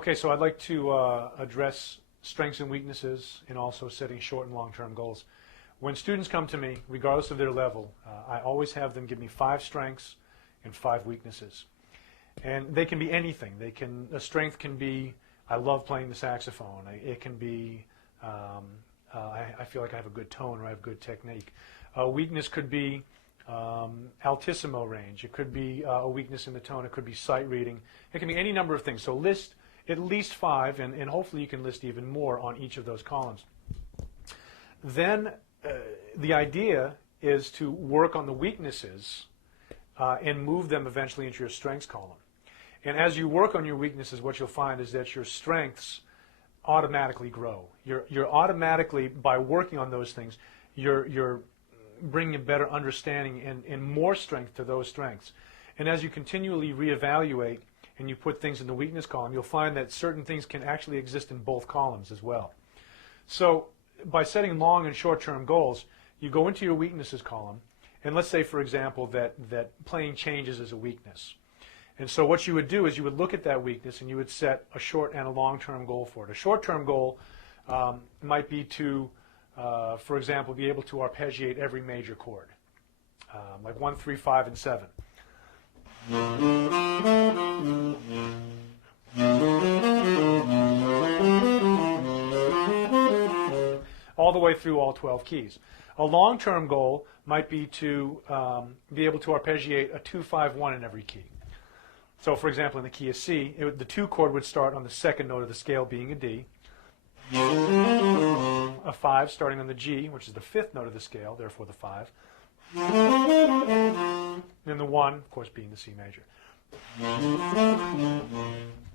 Okay, so I'd like to address strengths and weaknesses and also setting short and long-term goals. When students come to me, regardless of their level, I always have them give me 5 strengths and 5 weaknesses. And they can be anything. A strength can be, I love playing the saxophone. It can be, I feel like I have a good tone or I have good technique. A weakness could be altissimo range. It could be a weakness in the tone. It could be sight reading. It can be any number of things. So list at least 5, and hopefully you can list even more on each of those columns. Then the idea is to work on the weaknesses and move them eventually into your strengths column. And as you work on your weaknesses, what you'll find is that your strengths automatically grow. You're automatically, by working on those things, you're bringing a better understanding and more strength to those strengths. And as you continually reevaluate and you put things in the weakness column, you'll find that certain things can actually exist in both columns as well. So by setting long and short-term goals, you go into your weaknesses column, and let's say, for example, that playing changes is a weakness. And so what you would do is you would look at that weakness and you would set a short and a long-term goal for it. A short-term goal might be to, for example, be able to arpeggiate every major chord, like 1, 3, 5, and 7. All the way through all 12 keys. A long-term goal might be to be able to arpeggiate a 2, 5, 1 in every key. So, for example, in the key of C, the 2 chord would start on the second note of the scale, being a D. A 5 starting on the G, which is the 5th note of the scale, therefore the 5. And the 1, of course, being the C major.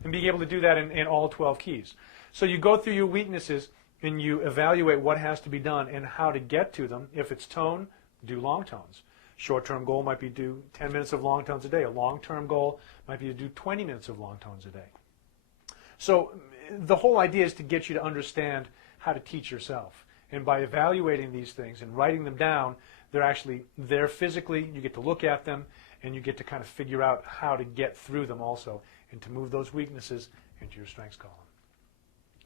And being able to do that in all 12 keys. So you go through your weaknesses and you evaluate what has to be done and how to get to them. If it's tone, do long tones. Short-term goal might be do 10 minutes of long tones a day. A long-term goal might be to do 20 minutes of long tones a day. So the whole idea is to get you to understand how to teach yourself. And by evaluating these things and writing them down, they're actually there physically. You get to look at them, and you get to kind of figure out how to get through them also and to move those weaknesses into your strengths column.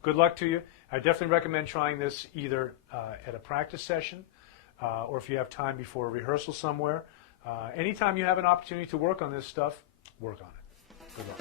Good luck to you. I definitely recommend trying this either at a practice session or if you have time before a rehearsal somewhere. Anytime you have an opportunity to work on this stuff, work on it. Good luck.